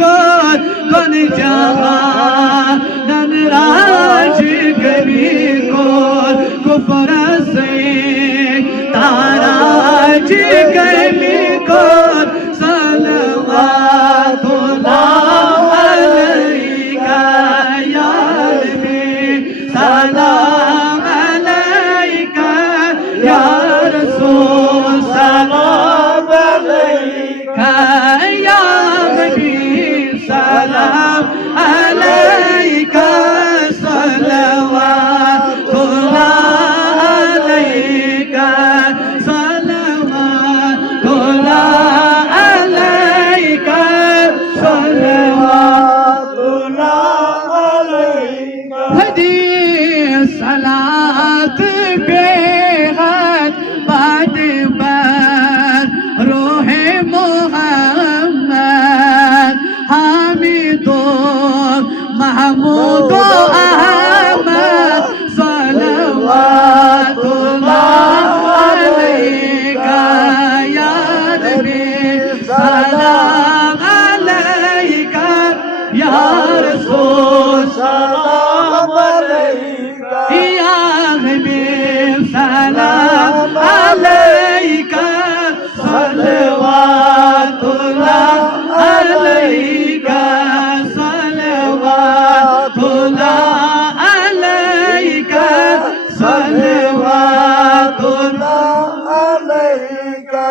कौन जहान राज गरी कुफर से ताराज गली सलवातुल्लाह अलैका या नबी सलाम अलैका या रसूल सलाम अलैका या नबी सलाम अलैका सलवातुल्लाह अलैका सलवातुल्लाह अलैका सलवातुल्लाह अलैका हदी सलात बेहद बाद बर रोहे मोहम्मद हामिदो महमूदो अहमद सलवातुल्लाह अलैका या नबी सलाम अलैका या रसूल सलाम अलैका या हबीब सलाम अलैका सलवातुल्लाह अलैका सलवातुल्लाह अलैका सलवातुल्लाह अलैका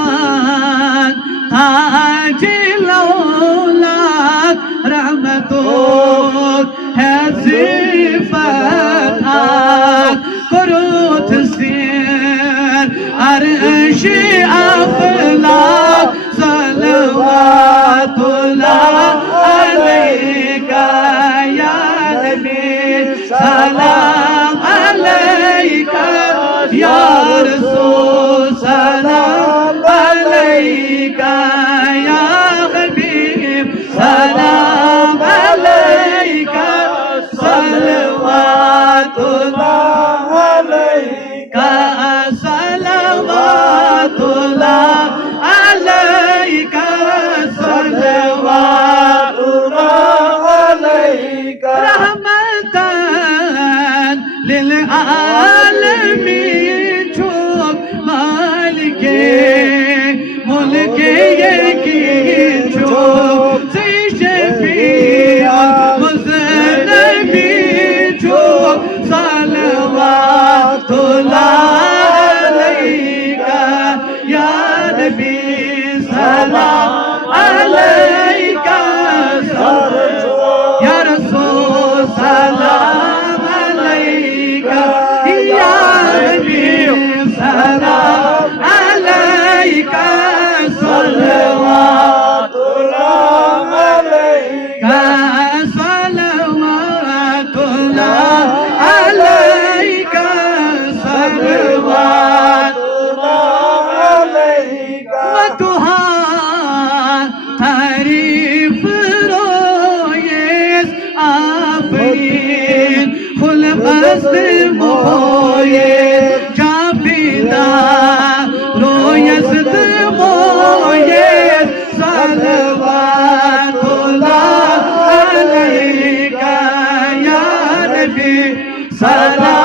शुबान ताज लौलाक रहमतो है सिफत कुरुत सिर अर्श अफलाक सलवातुल्लाह अलैका या नबी सलाम अलैका या रसूल सलाम अलैका या हबीब सलाम अलैका सलवातुल्लाह अलैका सलवातुल्लाह अलैका सलवातुल्लाह अलैका रहमतन लिल आलमीन छुप मालिके मुल्के यकीन छुप शफीउल मुज़न्नबीन छुप सलवातुल्लाह अलैका या नबी सलाम अलैका या रसूल सलाम अलैका या नबी सलाम अलैका सलवातुल्लाह अलैका सलवातुल्लाह अलैका सलवातुल्लाह अलैका तारीफ रोयेस आफरीन खुलबस्त मोये जाफिदा रोयस मोये सलवातुल्लाह अलैका या नबी सलाम